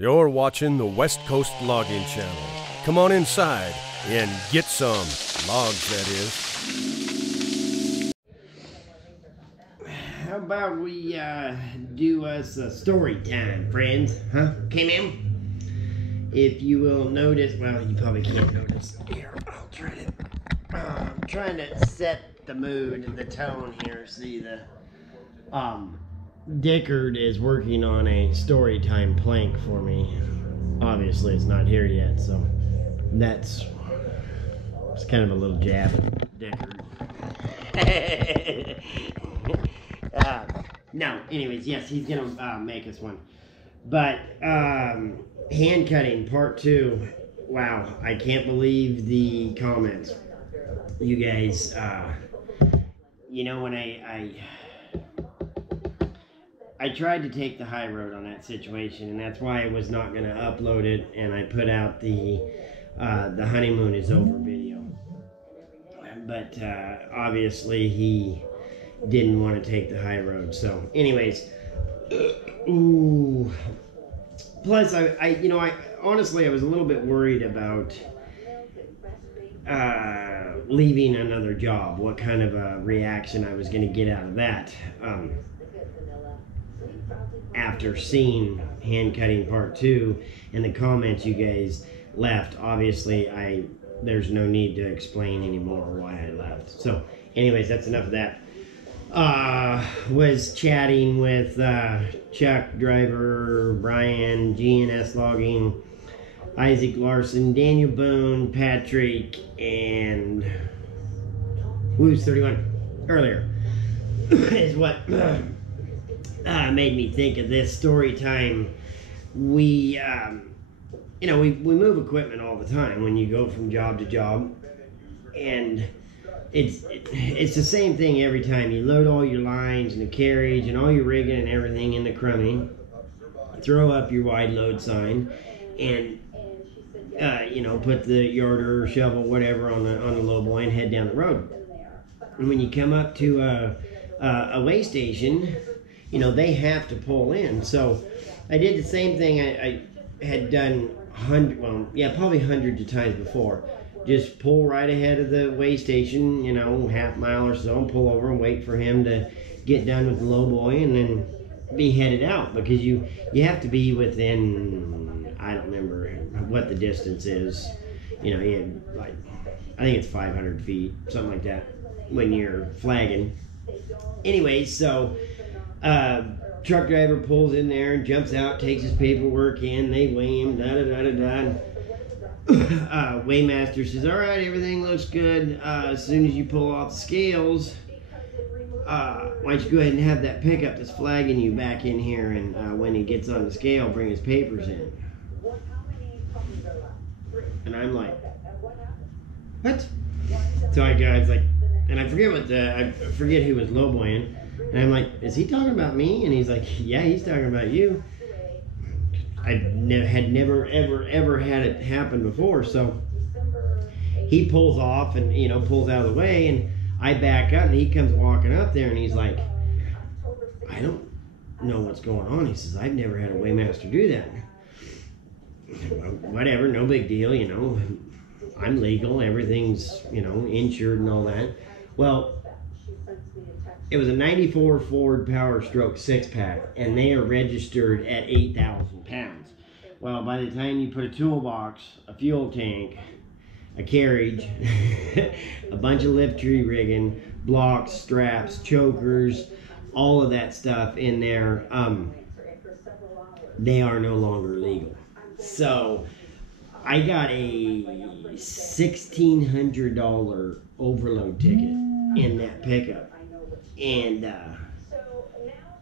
You're watching the West Coast Logging Channel. Come on inside and get some logs, that is. How about we do us a story time, friends? Huh? Okay, ma'am? If you will notice, well, you probably can't notice. Here, I'll try to. I'm trying to set the mood and the tone here. See, the Dickard is working on a story time plank for me. Obviously, it's not here yet, so it's kind of a little jab at Dickard. No, anyways, yes, he's gonna make us one. But hand cutting part 2. Wow, I can't believe the comments. You guys, you know, when I tried to take the high road on that situation, and that's why I was not going to upload it, and I put out the honeymoon is over video. But obviously he didn't want to take the high road. So anyways, ooh. Plus I honestly I was a little bit worried about leaving another job, what kind of a reaction I was going to get out of that. After seeing hand cutting part 2 and the comments you guys left, obviously there's no need to explain anymore why I left. So anyways, that's enough of that. Was chatting with Chuck Driver, Brian, GNS Logging, Isaac Larson, Daniel Boone, Patrick, and Woo's 31 earlier is what made me think of this story time. We move equipment all the time when you go from job to job, and it's the same thing every time. You load all your lines and the carriage and all your rigging and everything in the crummy, throw up your wide load sign, and put the yarder, shovel, whatever on the lowboy and head down the road. And when you come up to a weigh station, they have to pull in. So I did the same thing I had done probably hundreds of times before. Just pull right ahead of the weigh station, half mile or so, and pull over and wait for him to get done with the lowboy and then be headed out, because you have to be within, I don't remember what the distance is. You had I think it's 500 feet, something like that, when you're flagging. Anyway, so truck driver pulls in there and jumps out, takes his paperwork in, they weigh him, da-da-da-da-da. Weighmaster says, all right, everything looks good. As soon as you pull off the scales, why don't you go ahead and have that pickup that's flagging you back in here, and when he gets on the scale, bring his papers in. And I'm like, what? So I was like, and I forget who was lowboying. And I'm like, is he talking about me? And he's like, yeah, he's talking about you. I had never, ever had it happen before. So he pulls off and, pulls out of the way. And I back up, and he comes walking up there, and he's like, I don't know what's going on. He says, I've never had a weighmaster do that. Well, whatever, no big deal, I'm legal. Everything's, insured and all that. Well, it was a 94 Ford Power Stroke 6-pack, and they are registered at 8,000 pounds. Well, by the time you put a toolbox, a fuel tank, a carriage, a bunch of lift tree rigging, blocks, straps, chokers, all of that stuff in there, they are no longer legal. So I got a $1,600 overload ticket in that pickup. And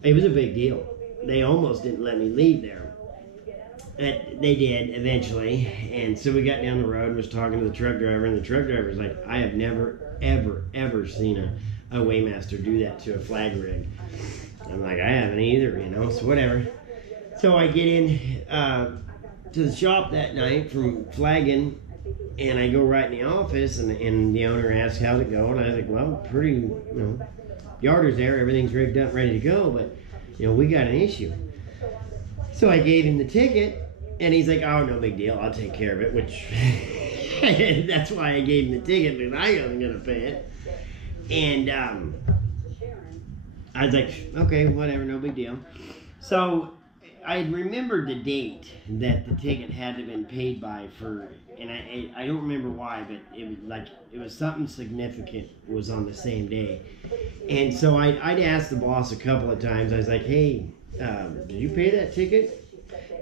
it was a big deal. They almost didn't let me leave there. But they did eventually. And so we got down the road and was talking to the truck driver. And the truck driver was like, I have never, ever seen a weighmaster do that to a flag rig. I'm like, I haven't either, so whatever. So I get in to the shop that night from flagging. And I go right in the office. And the owner asks, how's it going? I was like, well, pretty, yarder's there, everything's rigged up, ready to go, but we got an issue. So I gave him the ticket, And he's like, oh, no big deal. I'll take care of it, which that's why I gave him the ticket, because I wasn't going to pay it. And I was like, okay, whatever, no big deal. So I remembered the date that the ticket had to have been paid by for, and I don't remember why, but it was something significant was on the same day. And so I'd asked the boss a couple of times. I was like, hey, did you pay that ticket?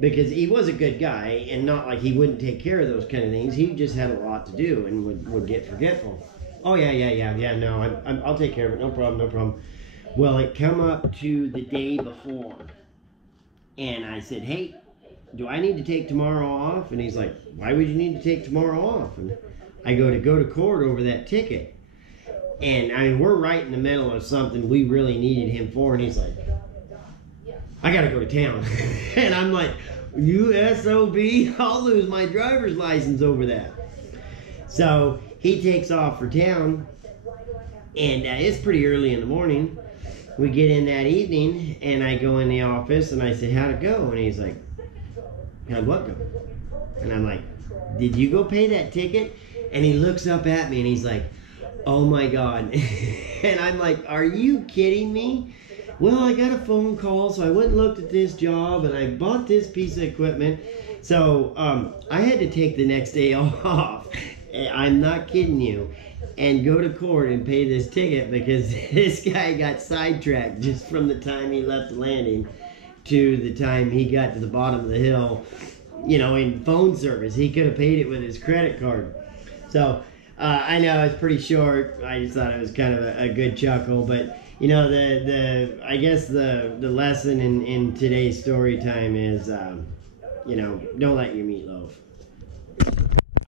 Because he was a good guy, and not like he wouldn't take care of those kind of things. He just had a lot to do and would get forgetful. Oh, yeah, no, I'll take care of it. No problem. Well, it come up to the day before, and I said, hey, do I need to take tomorrow off? And he's like, why would you need to take tomorrow off? And I go to court over that ticket. And I mean, we're right in the middle of something we really needed him for, and he's like, I gotta go to town. And I'm like, you SOB, I'll lose my driver's license over that. So he takes off for town, and it's pretty early in the morning. We get in that evening, and I go in the office, and I say, how'd it go? And he's like, how'd what go? And I'm like, did you go pay that ticket? And he looks up at me, and he's like, oh my God. And I'm like, are you kidding me? Well, I got a phone call, so I went and looked at this job, and I bought this piece of equipment. So I had to take the next day off. I'm not kidding you. And go to court and pay this ticket because this guy got sidetracked just from the time he left the landing to the time he got to the bottom of the hill, you know, in phone service. He could have paid it with his credit card. So I know it's pretty short. I just thought it was kind of a good chuckle. But, you know, I guess the lesson in today's story time is, you know, don't let your meatloaf